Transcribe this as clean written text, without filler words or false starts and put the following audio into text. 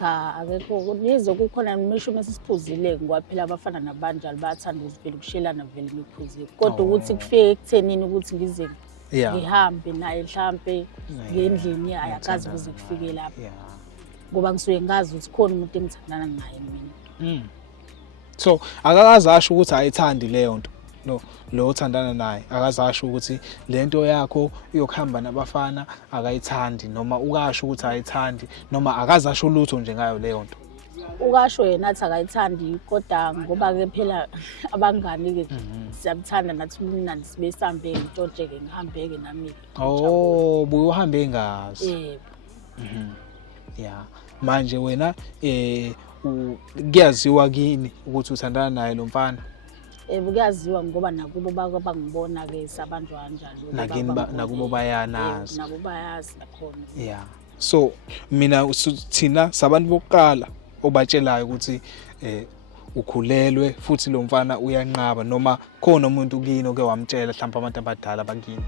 Cha, akekho nizo kukhona ngisho mesisiphuzile kwaphela abafana nabanjalo bayathanda ukuvela ukushelana vele ngiphuzile. Kodwa ukuthi kufike ekuthenini ukuthi ngize ngihambe naye mhlambe ngendlini ayakazi kuze kufike lapho. Ngoba ngisuke ngazi ukuthi khona umuntu engithandana naye mina. So akakaze asho ukuthi ayithandi leyo nto. No, lo othandana naye akazasho ukuthi lento yakho iyokuhamba nabafana akayithandi noma ukasho ukuthi ayithandi noma akazasho lutho nje ngayo leyo nto. Ukasho yena athi akayithandi kodwa ngoba ke phela abangani ke siyabuthanda nathi umnandi sibe sambe ngitshontshe ke ngihambeke nami. Oh, buye uhambe ngazi. Yebo. Yeah. Manje wena kuyaziwa kini ukuthi uthandana naye lo mfana? Kuyaziwa ngoba nakubo bangibona ke sabantu kanjalo. Nakubo bayanazi. Nabo bayazi nakhona. Yeah. So mina thina sabantu bokuqala obatshelayo ukuthi ukhulelwe futhi lo mfana uyanqaba noma khona umuntu kini oke wamtshela mhlawumbe abantu abadala bakini.